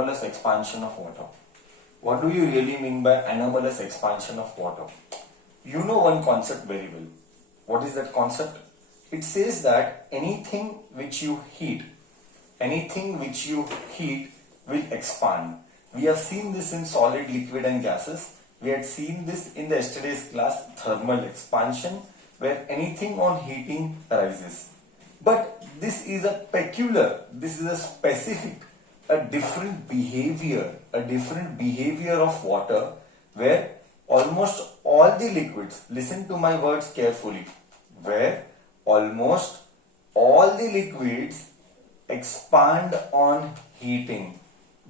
anomalous expansion of water. What do you really mean by anomalous expansion of water? You know one concept very well. What is that concept? It says that anything which you heat will expand. We have seen this in solid, liquid and gases. We had seen this in the yesterday's class, thermal expansion, where anything on heating rises. But this is a specific, a different behavior of water, where almost all the liquids, listen to my words carefully, where almost all the liquids expand on heating,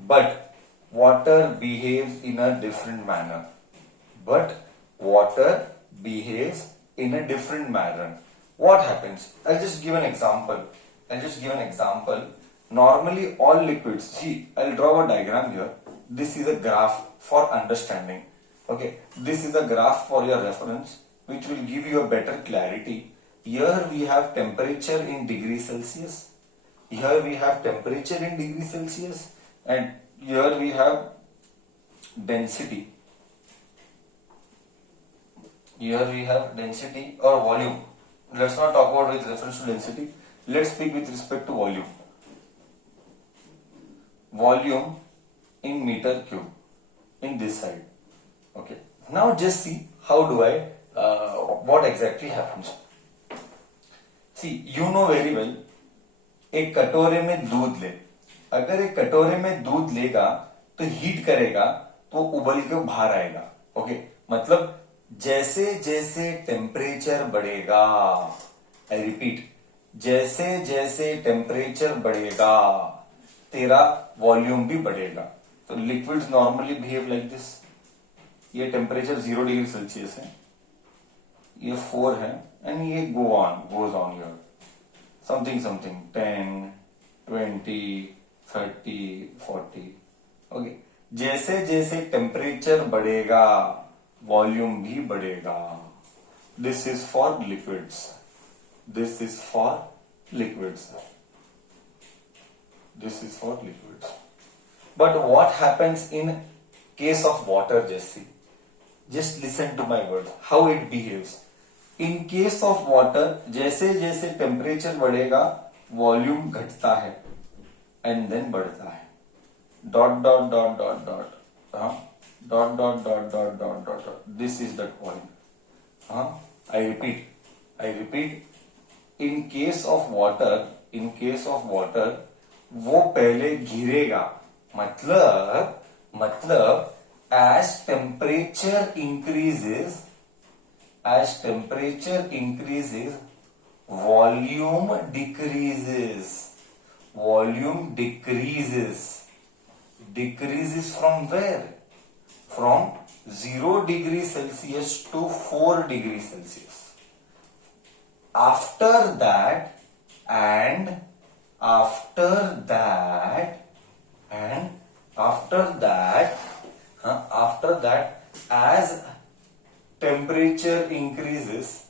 but water behaves in a different manner. What happens? I'll just give an example. Normally all liquids, see, I'll draw a diagram here. This is a graph for understanding. Okay, this is a graph for your reference, which will give you a better clarity. Here we have temperature in degrees Celsius. Here we have temperature in degrees Celsius, and here we have density. Here we have density or volume. Let's not talk about with reference to density. Let's speak with respect to volume. Volume in meter cube in this side. Okay. Now just see how do I, what exactly happens. See, you know very well, एक कटोरे में दूध ले, अगर एक कटोरे में दूध लेगा तो हीट करेगा तो उबल के बाहर आएगा. ओके, मतलब जैसे जैसे टेम्परेचर बढ़ेगा, आई रिपीट, जैसे जैसे टेम्परेचर बढ़ेगा तेरा वॉल्यूम भी बढ़ेगा. तो liquids normally behave like this. ये टेम्परेचर 0 डिग्री सेल्सियस है, ये 4 है, एंड ये goes on here. Something 10, 20, 30, 40. Okay, जैसे जैसे टेम्परेचर बढ़ेगा वॉल्यूम भी बढ़ेगा. This is for liquids. But what happens in case of water, Jesse? Just listen to my words, how it behaves. In case of water, जैसे जैसे temperature बढ़ेगा volume घटता है एंड देन बढ़ता है. This is the point. I repeat. In case of water, वो पहले घिरेगा. मतलब as temperature increases, volume decreases. Decreases from where? From 0 degree Celsius to 4 degree Celsius. After that, as temperature increases,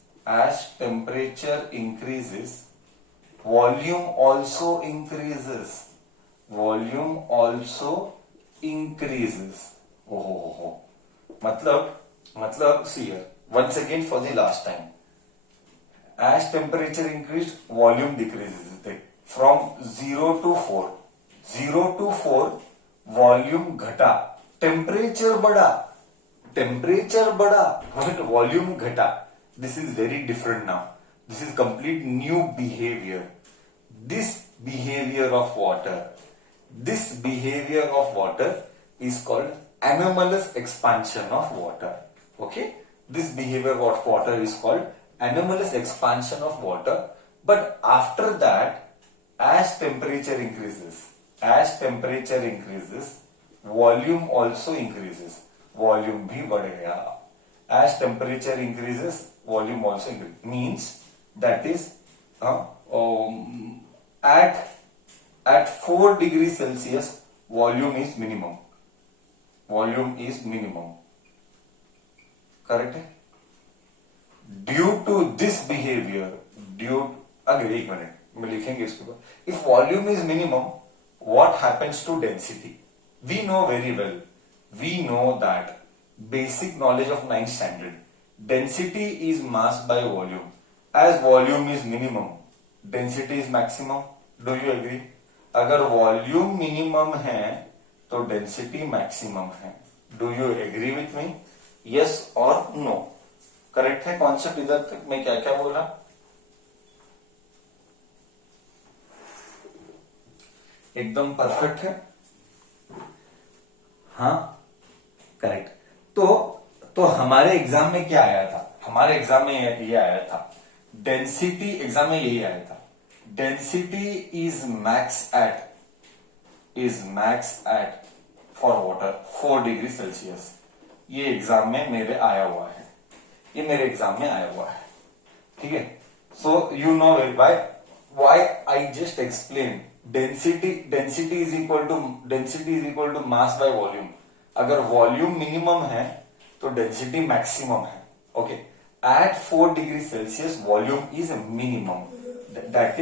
volume also increases. मतलब see here, once again for the last time. As temperature increased, volume decreases. From 0 to 4, volume घटा, temperature बढ़ा, but volume घटा. This is very different now. This is complete new behavior. This behavior of water is called anomalous expansion of water. Okay, this behavior of water is called anomalous expansion of water. But after that, as temperature increases, volume also increases. Volume भी बढ़ गया. As temperature increases, volume also increases. Means that is at 4 degrees Celsius, volume is minimum. Correct? Due to this behavior, अगर एक minute में लिखेंगे इसके बाद. If volume is minimum, what happens to density? we know very well, we know that basic knowledge of 9th standard, density is mass by volume. As volume is minimum, density is maximum. Do you agree? अगर volume minimum है तो density maximum है. Do you agree with me? Yes और no? Correct है concept? इधर तक मैं क्या क्या बोला? एकदम परफेक्ट है. हाँ करेक्ट. तो हमारे एग्जाम में क्या आया था? हमारे एग्जाम में ये आया था, डेंसिटी. एग्जाम में यही आया था, density is max at for water 4 degree Celsius. ये एग्जाम में मेरे आया हुआ है, ये मेरे एग्जाम में आया हुआ है. ठीक है. So you know why I just explain density is equal to mass by volume. अगर वॉल्यूम मिनिमम है तो डेंसिटी मैक्सिमम है. Okay. At 4 degree Celsius volume is minimum. That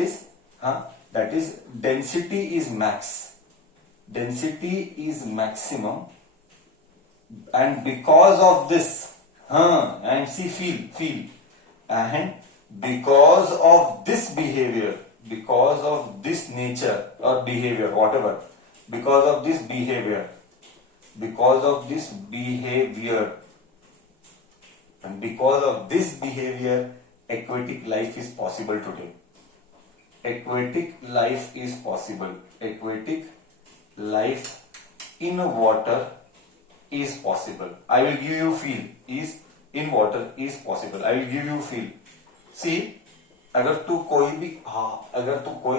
is density is max. Density is maximum, and because of this, and see, feel, and because of this behavior, because of this nature or behavior, whatever, because of this behavior, and because of this behavior, aquatic life is possible today. Aquatic life is possible. Aquatic life in water is possible. I will give you feel. Is in water is possible. I will give you feel. See, अगर तू कोई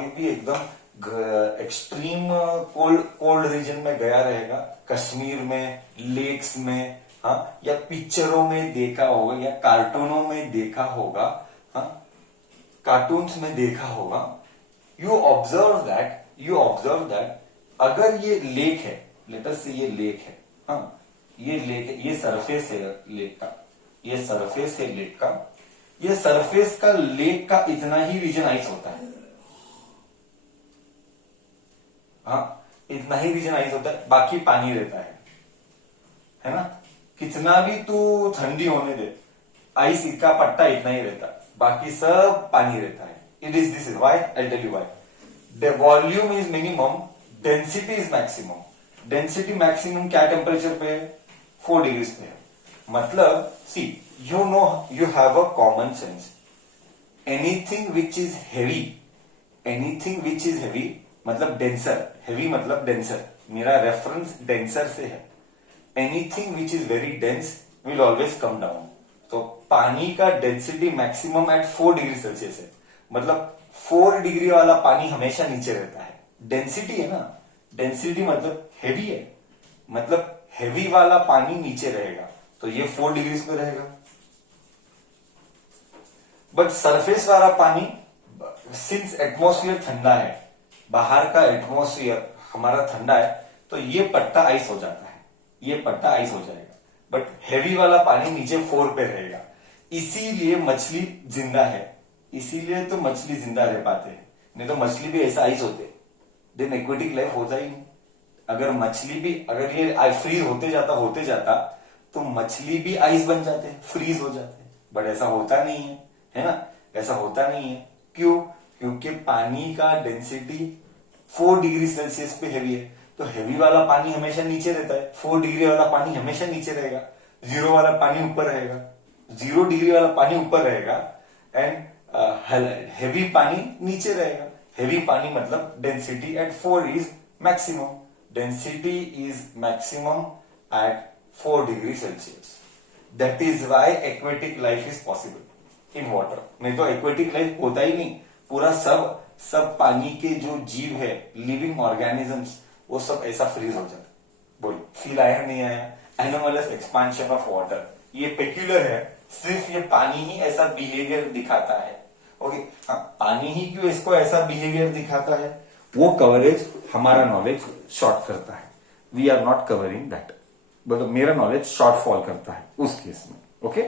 भी एकदम extreme cold region में गया रहेगा, कश्मीर में, lakes में, या पिक्चरों में देखा होगा या कार्टूनों में देखा होगा, कार्टून्स में देखा होगा, यू ऑब्जर्व दैट अगर ये लेक है, लेट अस से ये लेक है, ये लेक है, ये सरफेस है लेक का, ये सरफेस है लेक का, ये सरफेस का लेक का इतना ही रीजन आइस होता है. इतना ही रीजन आइस होता है, बाकी पानी रहता है ना. कितना भी तू ठंडी होने दे, आइस का पट्टा इतना ही रहता है, बाकी सब पानी रहता है. This is why. I tell you why. The volume is minimum, density is maximum. Density maximum क्या टेम्परेचर पे है? 4 डिग्री पे है. मतलब see, you have a common sense. Anything which is heavy मतलब डेंसर. हेवी मतलब डेंसर. मेरा reference denser से है. Anything which is very dense will always come down. तो पानी का density maximum at 4 degree celsius है. मतलब 4 डिग्री वाला पानी हमेशा नीचे रहता है. डेंसिटी है ना, डेंसिटी मतलब हेवी है, मतलब हेवी वाला पानी नीचे रहेगा, तो ये 4 डिग्री पे रहेगा. बट सरफेस वाला पानी, सिंस एटमॉस्फेयर ठंडा है, बाहर का एटमॉस्फेयर हमारा ठंडा है, तो ये पट्टा आइस हो जाता है, ये पट्टा आइस हो जाएगा. बट हेवी वाला पानी नीचे 4 पे रहेगा. इसीलिए मछली जिंदा है, इसीलिए तो मछली जिंदा रह पाते हैं. नहीं तो मछली भी ऐसा आइस होते, देन एक्वेटिक लाइफ होता ही नहीं. अगर मछली भी, अगर ये फ्रीज होते जाता तो मछली भी आइस बन जाते हैं, फ्रीज हो जाते हैं. बट ऐसा होता नहीं है ना, ऐसा होता नहीं है. क्यों? क्योंकि पानी का डेंसिटी 4 डिग्री सेल्सियस पे हेवी है, तो हेवी वाला पानी हमेशा नीचे रहता है. 4 डिग्री वाला पानी हमेशा नीचे रहेगा, 0 वाला पानी ऊपर रहेगा. 0 डिग्री वाला पानी ऊपर रहेगा एंड हेवी पानी नीचे रहेगा. हेवी पानी मतलब density at 4 is maximum. Density is maximum at 4 degree Celsius. That is why aquatic life is possible in water. नहीं तो एक्वेटिक लाइफ होता ही नहीं. पूरा सब पानी के जो जीव है, लिविंग ऑर्गेनिजम्स, वो सब ऐसा फ्रीज हो जाता. बोलो फील आया नहीं आया? एनोमलस एक्सपांशन ऑफ वाटर, ये पेक्यूलर है. सिर्फ ये पानी ही ऐसा बिहेवियर दिखाता है. ओके. पानी ही क्यों इसको ऐसा बिहेवियर दिखाता है, वो कवरेज हमारा नॉलेज शॉर्ट करता है. We are not covering that, but मेरा नॉलेज शॉर्ट फॉल करता है उस केस में. ओके.